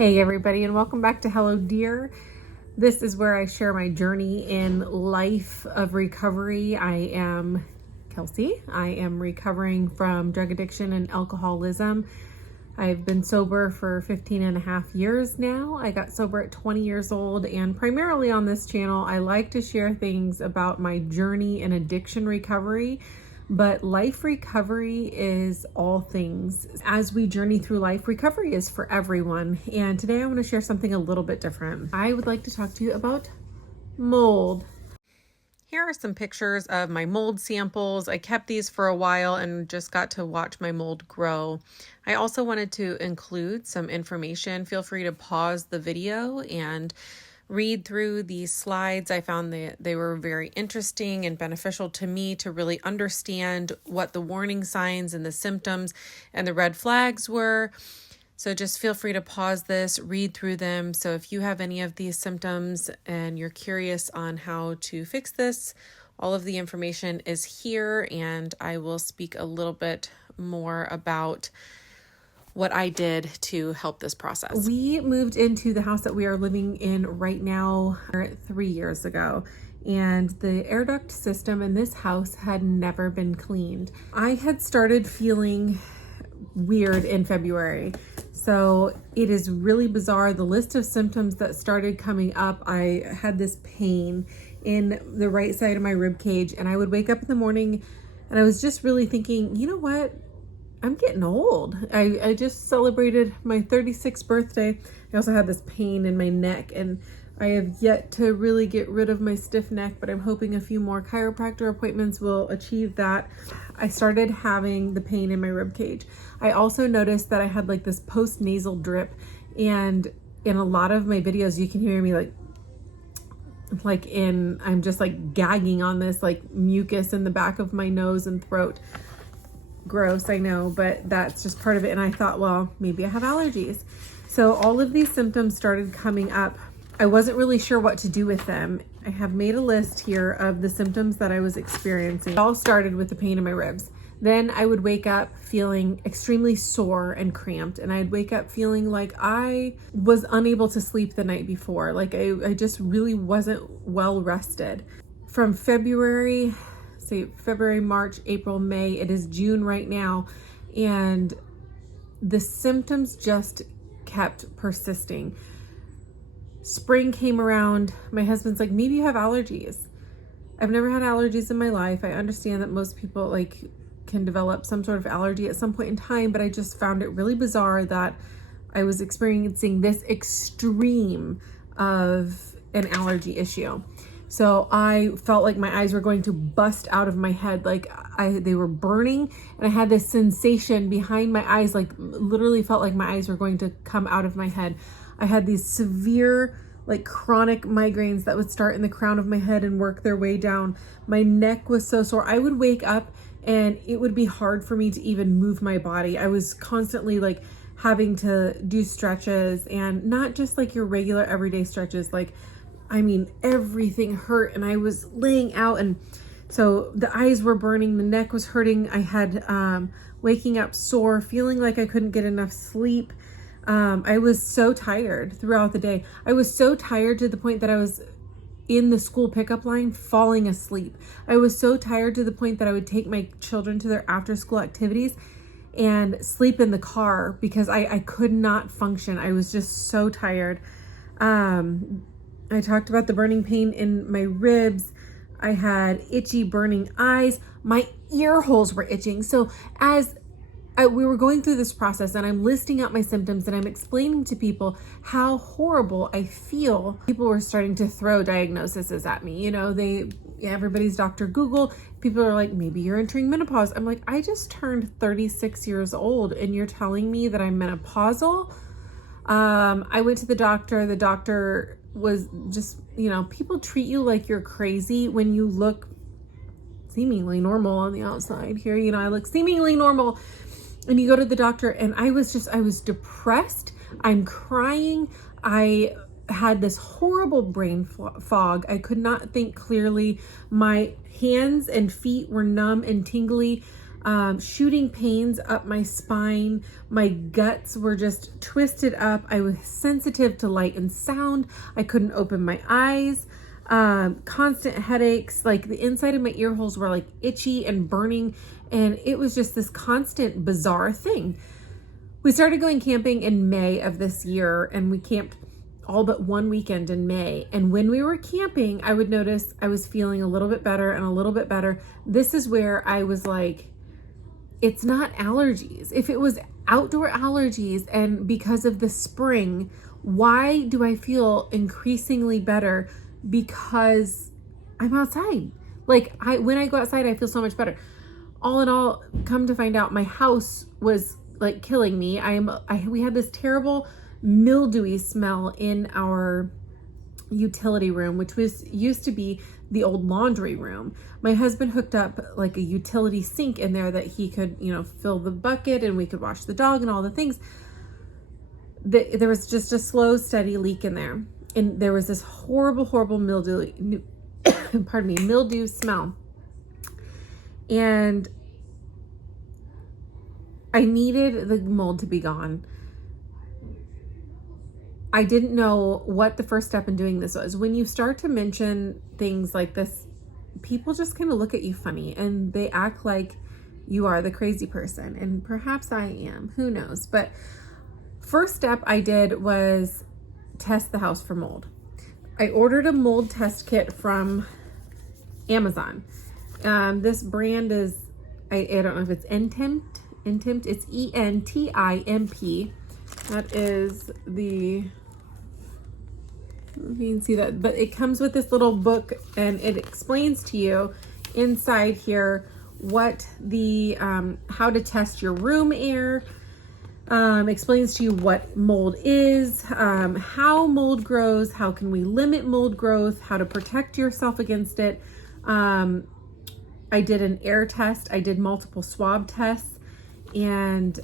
Hey everybody, and welcome back to Hello Dear. This is where I share my journey in life of recovery. I am Kelsey. I am recovering from drug addiction and alcoholism. I've been sober for 15 and a half years now. I got sober at 20 years old, and primarily on this channel, I like to share things about my journey in addiction recovery. But life recovery is all things. As we journey through life, recovery is for everyone. And today I want to share something a little bit different. I would like to talk to you about mold. Here are some pictures of my mold samples. I kept these for a while and just got to watch my mold grow. I also wanted to include some information. Feel free to pause the video and read through these slides. I found that they were very interesting and beneficial to me to really understand what the warning signs and the symptoms and the red flags were. So just feel free to pause this, read through them. So if you have any of these symptoms and you're curious on how to fix this, all of the information is here, and I will speak a little bit more about what I did to help this process. We moved into the house that we are living in right now 3 years ago, and the air duct system in this house had never been cleaned. I had started feeling weird in February. So it is really bizarre. The list of symptoms that started coming up, I had this pain in the right side of my rib cage, and I would wake up in the morning and I was just really thinking, you know what? I'm getting old. I just celebrated my 36th birthday. I also had this pain in my neck, and I have yet to really get rid of my stiff neck, but I'm hoping a few more chiropractor appointments will achieve that. I started having the pain in my rib cage. I also noticed that I had like this post-nasal drip, and in a lot of my videos, you can hear me I'm just like gagging on this like mucus in the back of my nose and throat. Gross, I know, but that's just part of it. And I thought, well, maybe I have allergies. So all of these symptoms started coming up. I wasn't really sure what to do with them. I have made a list here of the symptoms that I was experiencing. It all started with the pain in my ribs. Then I would wake up feeling extremely sore and cramped, and I'd wake up feeling like I was unable to sleep the night before. Like I just really wasn't well rested. From February, March, April, May, it is June right now, and the symptoms just kept persisting. Spring came around. My husband's like, maybe you have allergies. I've never had allergies in my life. I understand that most people can develop some sort of allergy at some point in time, but I just found it really bizarre that I was experiencing this extreme of an allergy issue. So I felt like my eyes were going to bust out of my head. They were burning, and I had this sensation behind my eyes, like literally felt like my eyes were going to come out of my head. I had these severe, chronic migraines that would start in the crown of my head and work their way down. My neck was so sore. I would wake up and it would be hard for me to even move my body. I was constantly having to do stretches, and not just your regular everyday stretches. Everything hurt, and I was laying out, and so the eyes were burning, the neck was hurting. I had waking up sore, feeling like I couldn't get enough sleep. I was so tired throughout the day. I was so tired to the point that I was in the school pickup line falling asleep. I was so tired to the point that I would take my children to their after school activities and sleep in the car because I could not function. I was just so tired. I talked about the burning pain in my ribs. I had itchy, burning eyes. My ear holes were itching. So as we were going through this process, and I'm listing out my symptoms, and I'm explaining to people how horrible I feel, people were starting to throw diagnoses at me. Everybody's Dr. Google. People are like, maybe you're entering menopause. I'm like, I just turned 36 years old, and you're telling me that I'm menopausal? I went to the doctor. The doctor was just, people treat you like you're crazy when you look seemingly normal on the outside. Here, I look seemingly normal. And you go to the doctor, and I was depressed. I'm crying. I had this horrible brain fog. I could not think clearly. My hands and feet were numb and tingly. shooting pains up my spine. My guts were just twisted up. I was sensitive to light and sound. I couldn't open my eyes. Constant headaches. Like the inside of my ear holes were like itchy and burning. And it was just this constant bizarre thing. We started going camping in May of this year, and we camped all but one weekend in May. And when we were camping, I would notice I was feeling a little bit better and a little bit better. This is where I was like, it's not allergies. If it was outdoor allergies and because of the spring, why do I feel increasingly better because I'm outside? Like when I go outside, I feel so much better. All in all, come to find out, my house was like killing me. We had this terrible mildewy smell in our utility room, which used to be the old laundry room. My husband hooked up like a utility sink in there that he could, fill the bucket and we could wash the dog and all the things. There was just a slow, steady leak in there. And there was this horrible mildew, mildew smell. And I needed the mold to be gone. I didn't know what the first step in doing this was. When you start to mention things like this, people just kind of look at you funny and they act like you are the crazy person. And perhaps I am, who knows? But first step I did was test the house for mold. I ordered a mold test kit from Amazon. This brand is, I don't know if it's Entimp. It's ENTIMP. That is the, you can see that, but it comes with this little book and it explains to you inside here what the, how to test your room air, explains to you what mold is, how mold grows, how can we limit mold growth, how to protect yourself against it. I did an air test. I did multiple swab tests. And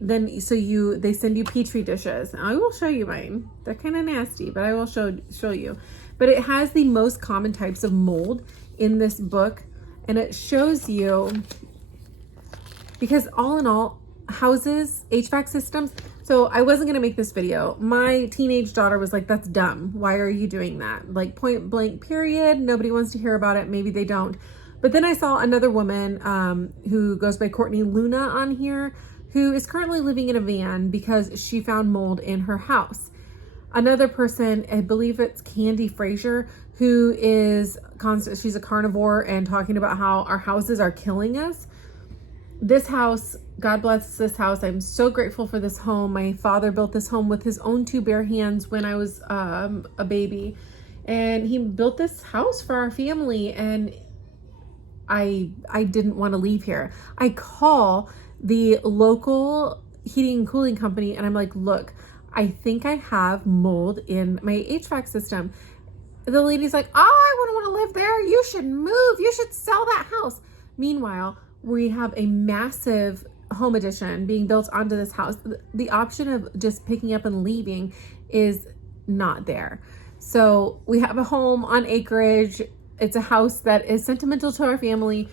then, they send you Petri dishes. I will show you mine. They're kind of nasty, but I will show you. But it has the most common types of mold in this book. And it shows you, because all in all, houses, HVAC systems. So I wasn't going to make this video. My teenage daughter was like, that's dumb. Why are you doing that? Like point blank period. Nobody wants to hear about it. Maybe they don't. But then I saw another woman who goes by Courtney Luna on here, who is currently living in a van because she found mold in her house. Another person, I believe it's Candy Frazier, who is constant. She's a carnivore and talking about how our houses are killing us. This house, God bless this house. I'm so grateful for this home. My father built this home with his own two bare hands when I was a baby. And he built this house for our family, and I didn't want to leave here. I call the local heating and cooling company and I'm like, look, I think I have mold in my HVAC system. The lady's like, oh, I wouldn't want to live there. You should move. You should sell that house. Meanwhile, we have a massive home addition being built onto this house. The option of just picking up and leaving is not there. So we have a home on acreage. It's a house that is sentimental to our family.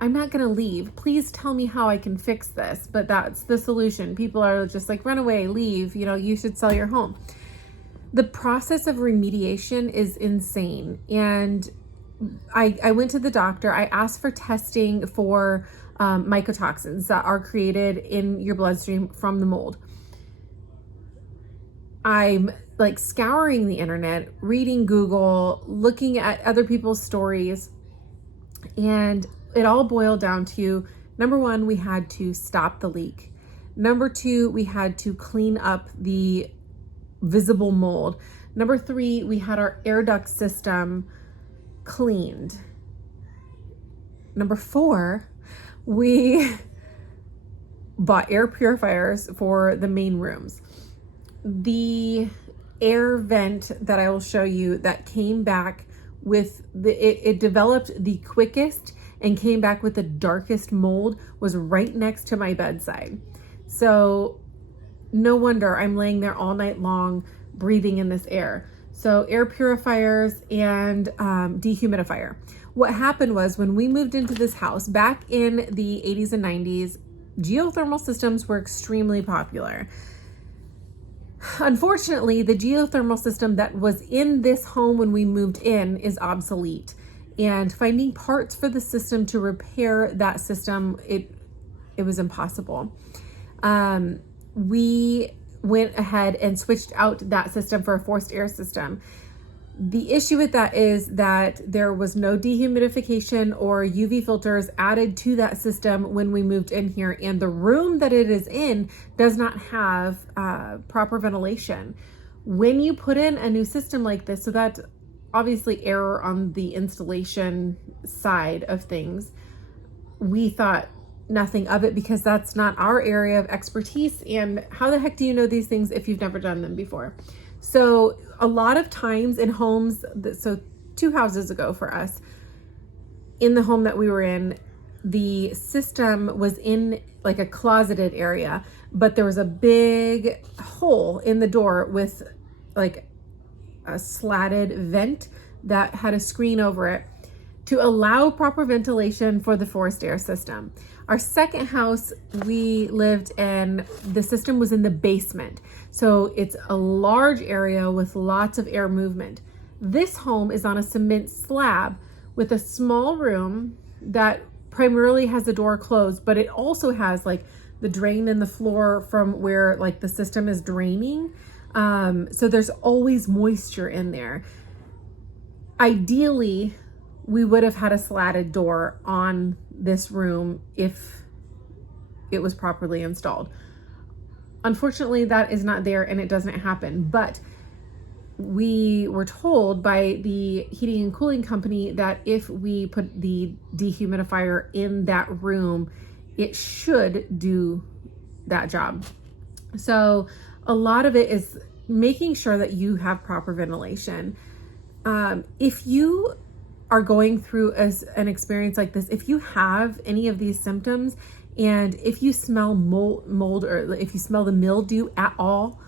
I'm not going to leave. Please tell me how I can fix this. But that's the solution. People are just like, run away, leave. You should sell your home. The process of remediation is insane. And I went to the doctor. I asked for testing for mycotoxins that are created in your bloodstream from the mold. I'm like scouring the internet, reading Google, looking at other people's stories, and it all boiled down to, number one, we had to stop the leak. Number two, we had to clean up the visible mold. Number three, we had our air duct system cleaned. Number four, we bought air purifiers for the main rooms. The air vent that I will show you that came back with it developed the quickest and came back with the darkest mold was right next to my bedside. So no wonder I'm laying there all night long breathing in this air. So air purifiers and dehumidifier. what happened was when we moved into this house back in the 80s and 90s, geothermal systems were extremely popular. Unfortunately, the geothermal system that was in this home when we moved in is obsolete, and finding parts for the system to repair that system, it was impossible. We went ahead and switched out that system for a forced air system. The issue with that is that there was no dehumidification or UV filters added to that system when we moved in here, and the room that it is in does not have proper ventilation. When you put in a new system like this, so that's obviously error on the installation side of things, we thought nothing of it because that's not our area of expertise, and how the heck do you know these things if you've never done them before? So a lot of times in homes, so 2 houses ago for us, in the home that we were in, the system was in like a closeted area, but there was a big hole in the door with like a slatted vent that had a screen over it to allow proper ventilation for the forced air system. Our second house we lived in, the system was in the basement. So it's a large area with lots of air movement. This home is on a cement slab with a small room that primarily has the door closed, but it also has like the drain in the floor from where like the system is draining. So there's always moisture in there. Ideally, we would have had a slatted door on this room if it was properly installed. Unfortunately, that is not there and it doesn't happen, but we were told by the heating and cooling company that if we put the dehumidifier in that room, it should do that job. So a lot of it is making sure that you have proper ventilation. If you are going through an experience like this, if you have any of these symptoms, and if you smell mold or if you smell the mildew at all,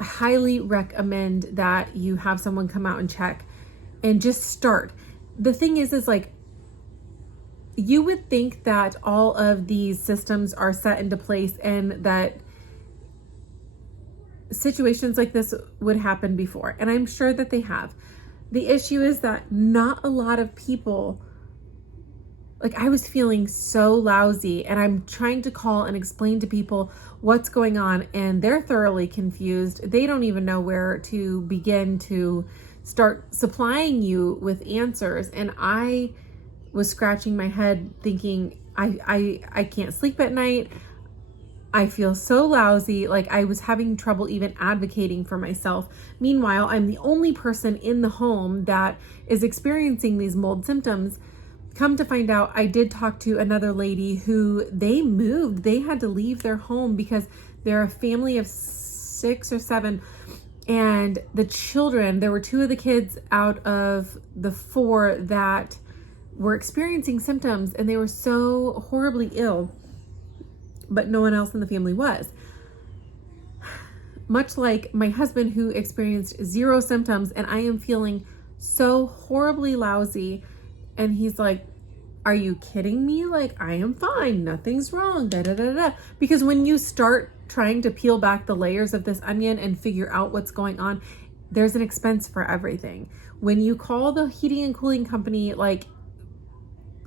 I highly recommend that you have someone come out and check and just start. The thing is like, you would think that all of these systems are set into place and that situations like this would happen before, and I'm sure that they have. The issue is that not a lot of people, like I was feeling so lousy and I'm trying to call and explain to people what's going on and they're thoroughly confused. They don't even know where to begin to start supplying you with answers. And I was scratching my head thinking, I can't sleep at night. I feel so lousy, like I was having trouble even advocating for myself. Meanwhile, I'm the only person in the home that is experiencing these mold symptoms. Come to find out, I did talk to another lady who they moved. They had to leave their home because they're a family of 6 or 7. And the children, there were 2 of the kids out of the 4 that were experiencing symptoms, and they were so horribly ill, but no one else in the family was. Much like my husband, who experienced 0 symptoms, and I am feeling so horribly lousy. And he's like, are you kidding me? Like, I am fine. Nothing's wrong. Da, da, da, da. Because when you start trying to peel back the layers of this onion and figure out what's going on, there's an expense for everything. When you call the heating and cooling company, like,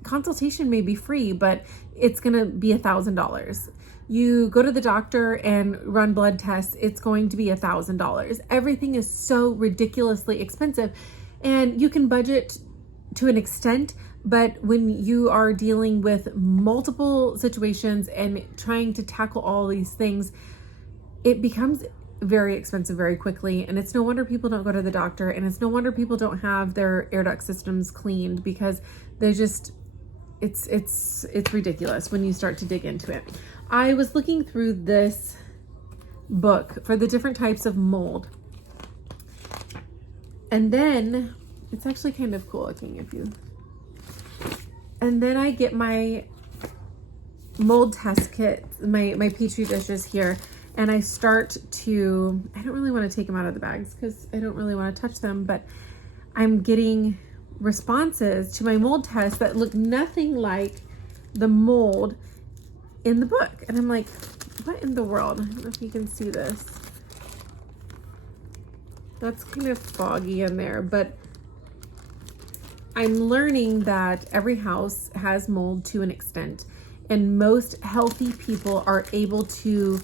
consultation may be free, but it's going to be $1,000. You go to the doctor and run blood tests, it's going to be $1,000. Everything is so ridiculously expensive, and you can budget to an extent, but when you are dealing with multiple situations and trying to tackle all these things, it becomes very expensive very quickly. And it's no wonder people don't go to the doctor, and it's no wonder people don't have their air duct systems cleaned, because they're just, it's ridiculous when you start to dig into it. I was looking through this book for the different types of mold, and then it's actually kind of cool looking if you, and then I get my mold test kit, my Petri dishes here, and I start to, I don't really want to take them out of the bags because I don't really want to touch them, but I'm getting responses to my mold test that look nothing like the mold in the book. And I'm like, what in the world? I don't know if you can see this. That's kind of foggy in there, but I'm learning that every house has mold to an extent, and most healthy people are able to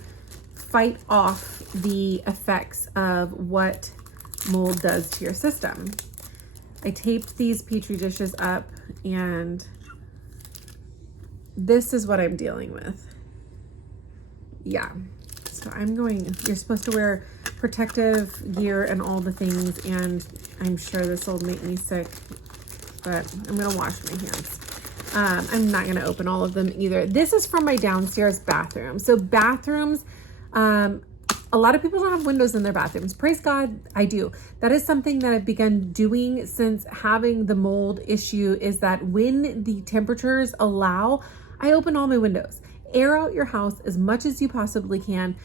fight off the effects of what mold does to your system. I taped these Petri dishes up, and this is what I'm dealing with. Yeah, so you're supposed to wear protective gear and all the things, and I'm sure this will make me sick, but I'm gonna wash my hands. I'm not gonna open all of them either. This is from my downstairs bathroom. So bathrooms, a lot of people don't have windows in their bathrooms. Praise God, I do. That is something that I've begun doing since having the mold issue, is that when the temperatures allow, I open all my windows. Air out your house as much as you possibly can.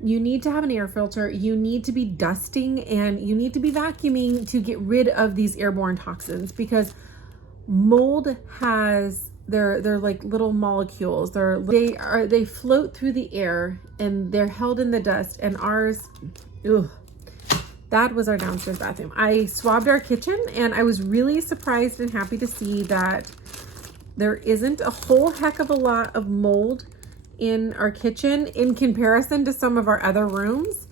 You need to have an air filter. You need to be dusting, and you need to be vacuuming to get rid of these airborne toxins, because mold has, they're like little molecules. They float through the air and they're held in the dust. And ours, that was our downstairs bathroom. I swabbed our kitchen, and I was really surprised and happy to see that there isn't a whole heck of a lot of mold in our kitchen in comparison to some of our other rooms.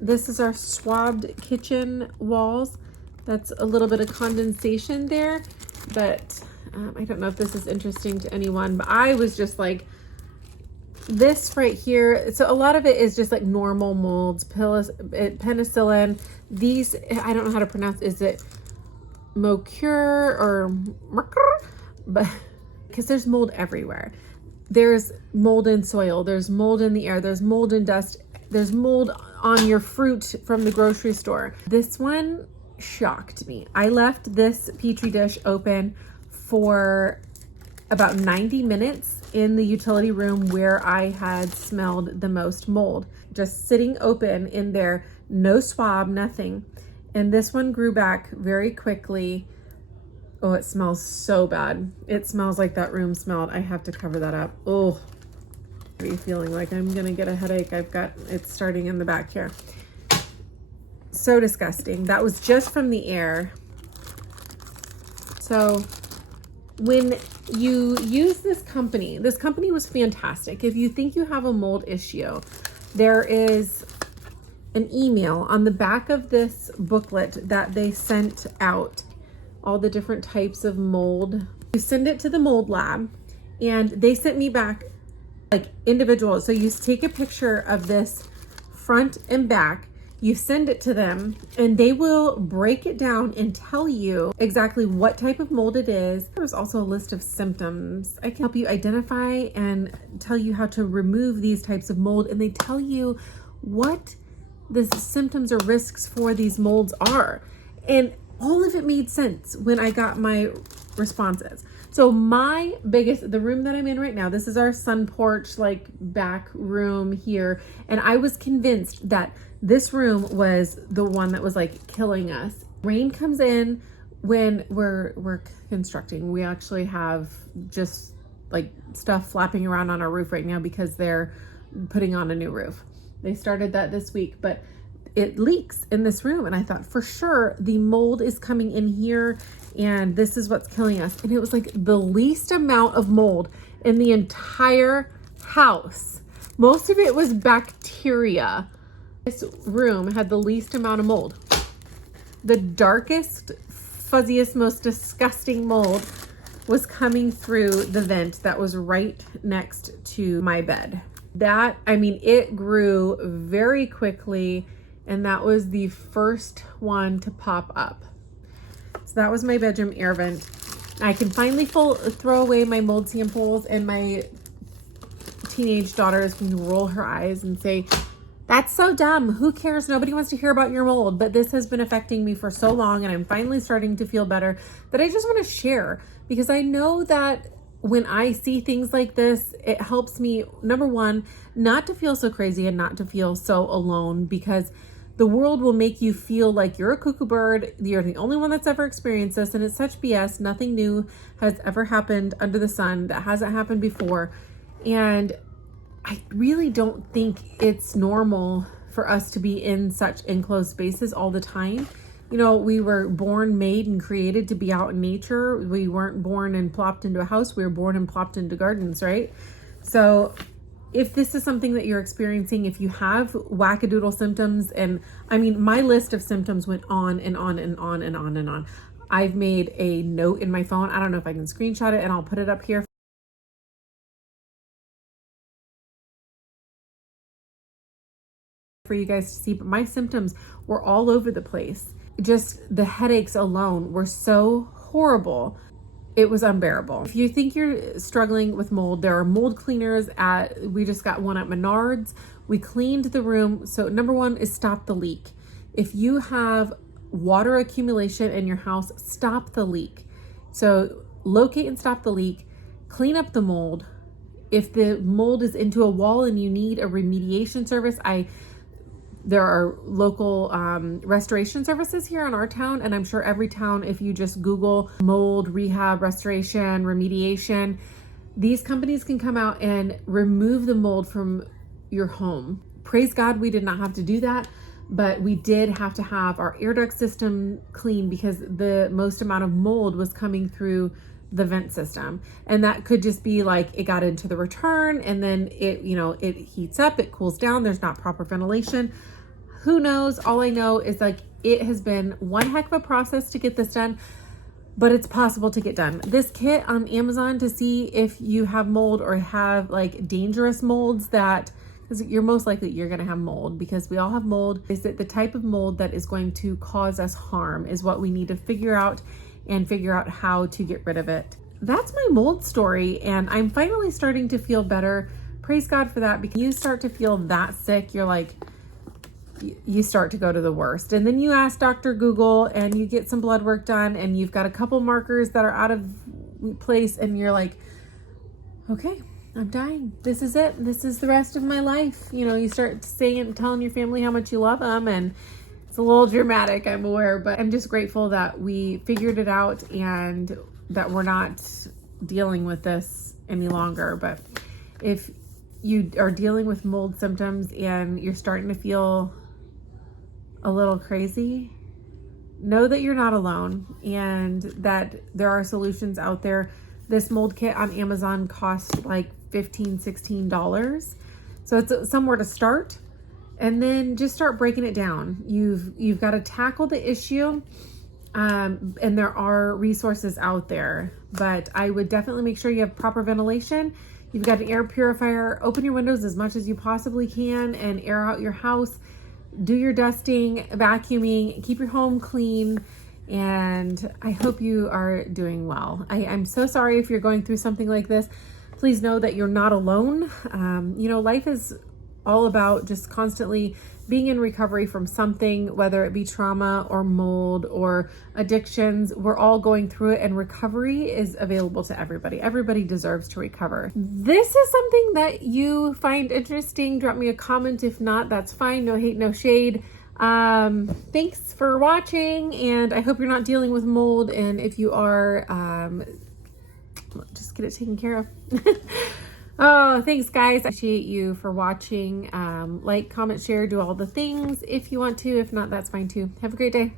This is our swabbed kitchen walls. That's a little bit of condensation there, but I don't know if this is interesting to anyone, but I was just like, this right here. So a lot of it is just like normal molds, penicillin. These, I don't know how to pronounce, is it Mocure or Mercur? But because there's mold everywhere. There's mold in soil, there's mold in the air, there's mold in dust, there's mold on your fruit from the grocery store. This one shocked me. I left this Petri dish open for about 90 minutes in the utility room where I had smelled the most mold. Just sitting open in there, no swab, nothing. And this one grew back very quickly. Oh, it smells so bad. It smells like that room smelled. I have to cover that up. Oh, are you feeling like I'm gonna get a headache? It's starting in the back here. So disgusting. That was just from the air. So when you use this company was fantastic. If you think you have a mold issue, there is an email on the back of this booklet that they sent out, all the different types of mold. You send it to the mold lab, and they sent me back like individual. So you take a picture of this front and back, you send it to them, and they will break it down and tell you exactly what type of mold it is. There's also a list of symptoms. I can help you identify and tell you how to remove these types of mold, and they tell you what the symptoms or risks for these molds are. And all of it made sense when I got my responses. So the room that I'm in right now, this is our sun porch, like back room here. And I was convinced that this room was the one that was like killing us. Rain comes in when we're constructing. We actually have just like stuff flapping around on our roof right now because they're putting on a new roof. They started that this week, but it leaks in this room. And I thought for sure the mold is coming in here and this is what's killing us. And it was like the least amount of mold in the entire house. Most of it was bacteria. This room had the least amount of mold. The darkest, fuzziest, most disgusting mold was coming through the vent that was right next to my bed. It grew very quickly, and that was the first one to pop up. So that was my bedroom air vent. I can finally throw away my mold samples, and my teenage daughters can roll her eyes and say, "That's so dumb. Who cares? Nobody wants to hear about your mold." But this has been affecting me for so long, and I'm finally starting to feel better, that I just want to share, because I know that when I see things like this, it helps me, number one, not to feel so crazy and not to feel so alone, because The world will make you feel like you're a cuckoo bird. You're the only one that's ever experienced this, and it's such BS. Nothing new has ever happened under the sun that hasn't happened before. And I really don't think it's normal for us to be in such enclosed spaces all the time. You know, we were born, made, and created to be out in nature. We weren't born and plopped into a house. We were born and plopped into gardens, right? So if this is something that you're experiencing, if you have wackadoodle symptoms, and I mean, my list of symptoms went on and on and on and on and on. I've made a note in my phone. I don't know if I can screenshot it, and I'll put it up here for you guys to see, but my symptoms were all over the place. Just the headaches alone were so horrible. It was unbearable. If you think you're struggling with mold, there are mold cleaners we just got one at Menards. We cleaned the room. So number one is stop the leak. If you have water accumulation in your house, stop the leak. So locate and stop the leak, clean up the mold. If the mold is into a wall and you need a remediation service, there are local restoration services here in our town, and I'm sure every town, if you just Google mold, rehab, restoration, remediation, these companies can come out and remove the mold from your home. Praise God, we did not have to do that, but we did have to have our air duct system clean because the most amount of mold was coming through the vent system. And that could just be like it got into the return, and then it heats up, it cools down, there's not proper ventilation. Who knows? All I know is like it has been one heck of a process to get this done, but it's possible to get done. This kit on Amazon to see if you have mold or have like dangerous molds because you're most likely you're going to have mold because we all have mold. Is it the type of mold that is going to cause us harm is what we need to figure out and figure out how to get rid of it. That's my mold story, and I'm finally starting to feel better. Praise God for that, because you start to feel that sick, you're like, you start to go to the worst. And then you ask Dr. Google and you get some blood work done and you've got a couple markers that are out of place and you're like, okay, I'm dying. This is it. This is the rest of my life. You know, you start telling your family how much you love them, and it's a little dramatic, I'm aware, but I'm just grateful that we figured it out and that we're not dealing with this any longer. But if you are dealing with mold symptoms and you're starting to feel a little crazy, know that you're not alone and that there are solutions out there. This mold kit on Amazon costs like $15-16. So it's somewhere to start, and then just start breaking it down. You've got to tackle the issue, and there are resources out there, but I would definitely make sure you have proper ventilation. You've got an air purifier. Open your windows as much as you possibly can and air out your house. Do your dusting, vacuuming, keep your home clean, and I hope you are doing well. I'm so sorry if you're going through something like this. Please know that you're not alone. Life is all about just constantly being in recovery from something, whether it be trauma or mold or addictions. We're all going through it, and recovery is available to everybody. Everybody deserves to recover. This is something that you find interesting. Drop me a comment. If not, that's fine. No hate, no shade. Thanks for watching, and I hope you're not dealing with mold, and if you are, just get it taken care of. Oh, thanks guys. I appreciate you for watching. Like, comment, share, do all the things if you want to. If not, that's fine too. Have a great day.